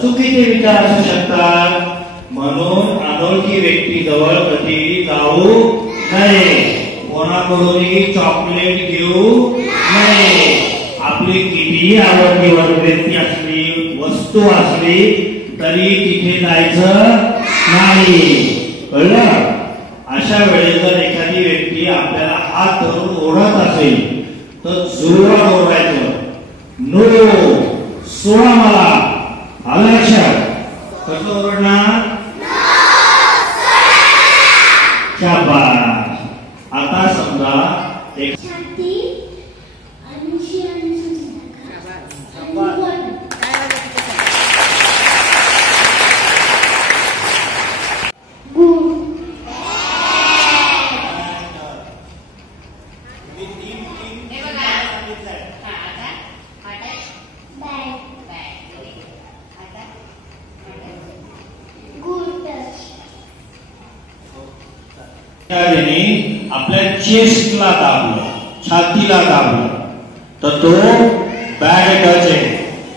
चुकीचे विचार असू शकतात म्हणून अनोळखी व्यक्ती जवळ कधी जाऊ नये, कोणाकडूनही चॉकलेट घेऊ नये. आपली कितीही आवडतीवर व्यक्ती असली वस्तू असली तरी तिथे जायचं नाही, कळलं? अशा वेळेस जर एखादी व्यक्ती आपल्याला हात धरून ओढत असेल तर जोरात ओरडायचं, नो सोडा मला. आलं लक्षात? कसं ओरडणार? शाबास. आता समजा एक आपल्या चेस्टला दाबलं, छातीला दाबलं तर तो बॅड टच आहे.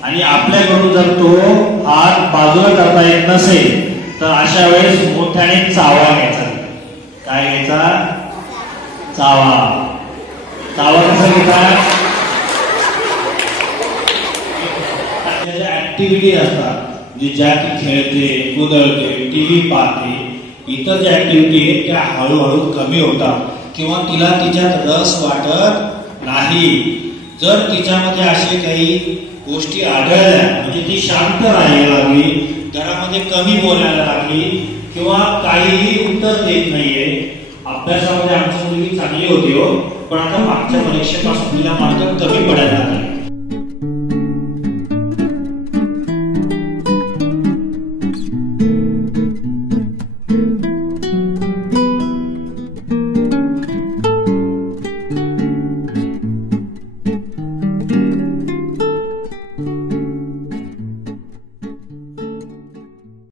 आणि आपल्याकडून जर तो हात बाजूला करता येत नसेल तर अशा वेळेस मोठ्याने चावा घ्यायचा. काय घ्यायचा? चावा. चावा कसा घेतात? ऍक्टिव्हिटी असतात ज्या की खेळते, कुदळते, टीव्ही पाहते, इतर ज्या ऍक्टिव्हिटी आहेत त्या हळूहळू कमी होतात किंवा तिला तिच्यात रस वाटत नाही. जर तिच्यामध्ये असे काही गोष्टी आढळल्या म्हणजे ती शांत राहायला लागली, घरामध्ये कमी बोलायला लागली किंवा काहीही उत्तर देत नाहीये. अभ्यासामध्ये आमची मुलगी चांगली होती हो, पण आता मागच्या परीक्षेपासून तिला मार्क कमी पडायला लागले.